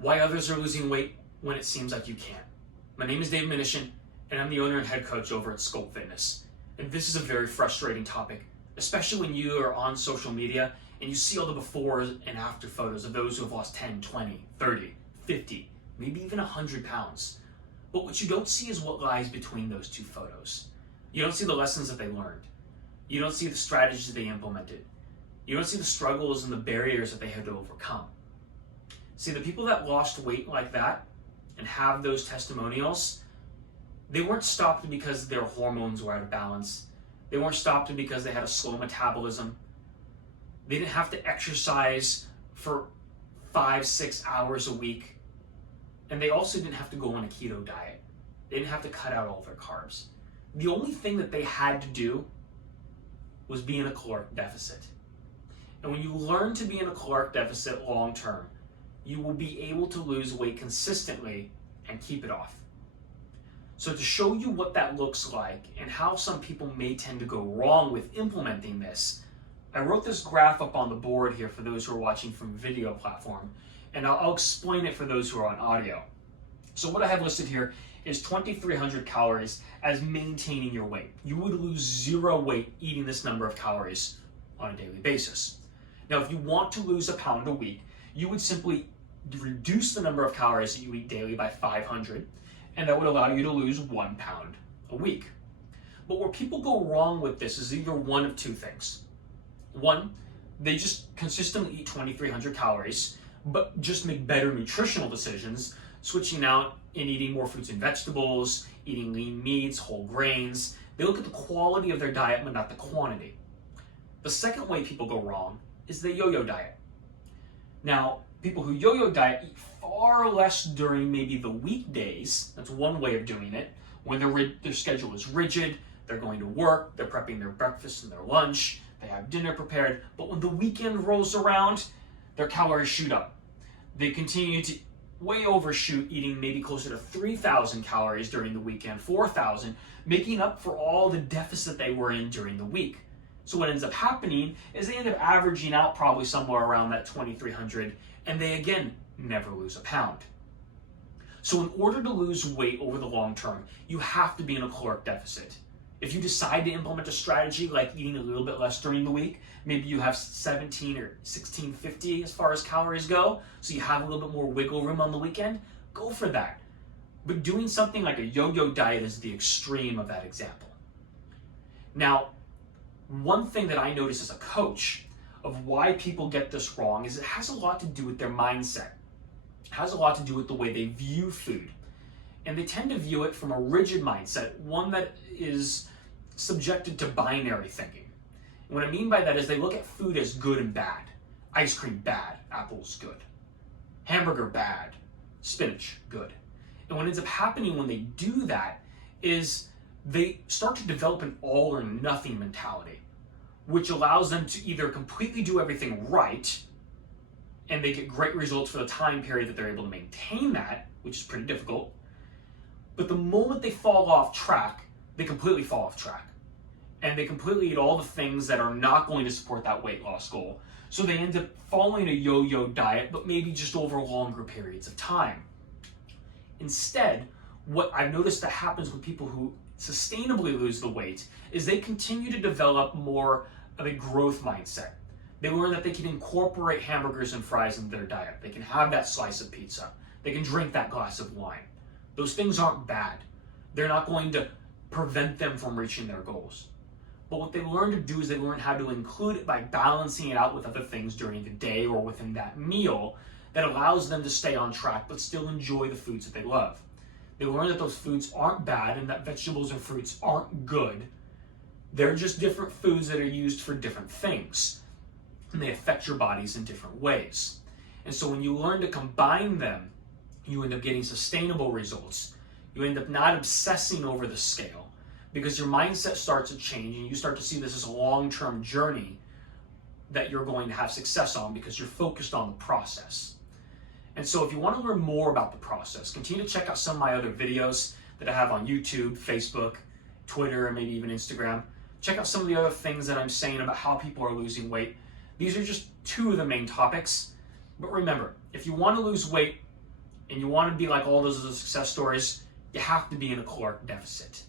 Why others are losing weight when it seems like you can't. My name is Dave Minishian, and I'm the owner and head coach over at Scope Fitness. And this is a very frustrating topic, especially when you are on social media and you see all the before and after photos of those who have lost 10, 20, 30, 50, maybe even 100 pounds. But what you don't see is what lies between those two photos. You don't see the lessons that they learned. You don't see the strategies that they implemented. You don't see the struggles and the barriers that they had to overcome. See, the people that lost weight like that and have those testimonials, they weren't stopped because their hormones were out of balance. They weren't stopped because they had a slow metabolism. They didn't have to exercise for 5-6 hours a week. And they also didn't have to go on a keto diet. They didn't have to cut out all their carbs. The only thing that they had to do was be in a caloric deficit. And when you learn to be in a caloric deficit long term, you will be able to lose weight consistently and keep it off. So to show you what that looks like and how some people may tend to go wrong with implementing this, I wrote this graph up on the board here for those who are watching from video platform, and I'll explain it for those who are on audio. So what I have listed here is 2,300 calories as maintaining your weight. You would lose 0 weight eating this number of calories on a daily basis. Now, if you want to lose a pound a week, you would simply reduce the number of calories that you eat daily by 500, and that would allow you to lose 1 pound a week. But where people go wrong with this is either one of two things. One, they just consistently eat 2,300 calories, but just make better nutritional decisions, switching out and eating more fruits and vegetables, eating lean meats, whole grains. They look at the quality of their diet, but not the quantity. The second way people go wrong is the yo-yo diet. Now, people who yo-yo diet eat far less during maybe the weekdays. That's one way of doing it. When their schedule is rigid, they're going to work, they're prepping their breakfast and their lunch, they have dinner prepared, but when the weekend rolls around, their calories shoot up. They continue to way overshoot, eating maybe closer to 3,000 calories during the weekend, 4,000, making up for all the deficit they were in during the week. So what ends up happening is they end up averaging out probably somewhere around that 2,300, and they again never lose a pound. So in order to lose weight over the long term, you have to be in a caloric deficit. If you decide to implement a strategy like eating a little bit less during the week, maybe you have 17 or 1650 as far as calories go, so you have a little bit more wiggle room on the weekend, go for that. But doing something like a yo-yo diet is the extreme of that example. Now, one thing that I notice as a coach of why people get this wrong is it has a lot to do with their mindset. It has a lot to do with the way they view food. And they tend to view it from a rigid mindset, one that is subjected to binary thinking. And what I mean by that is they look at food as good and bad. Ice cream, bad. Apples, good. Hamburger, bad. Spinach, good. And what ends up happening when they do that is they start to develop an all or nothing mentality, which allows them to either completely do everything right, and they get great results for the time period that they're able to maintain that, which is pretty difficult. But the moment they fall off track, they completely fall off track. And they completely eat all the things that are not going to support that weight loss goal. So they end up following a yo-yo diet, but maybe just over longer periods of time. Instead, what I've noticed that happens with people who sustainably lose the weight is they continue to develop more of a growth mindset. They learn that they can incorporate hamburgers and fries into their diet. They can have that slice of pizza. They can drink that glass of wine. Those things aren't bad. They're not going to prevent them from reaching their goals. But what they learn to do is they learn how to include it by balancing it out with other things during the day or within that meal that allows them to stay on track but still enjoy the foods that they love. They learn that those foods aren't bad and that vegetables and fruits aren't good. They're just different foods that are used for different things, and they affect your bodies in different ways. And so when you learn to combine them, you end up getting sustainable results. You end up not obsessing over the scale because your mindset starts to change and you start to see this as a long-term journey that you're going to have success on because you're focused on the process. And so if you want to learn more about the process, continue to check out some of my other videos that I have on YouTube, Facebook, Twitter, and maybe even Instagram. Check out some of the other things that I'm saying about how people are losing weight. These are just two of the main topics. But remember, if you want to lose weight, and you want to be like all those other success stories, you have to be in a caloric deficit.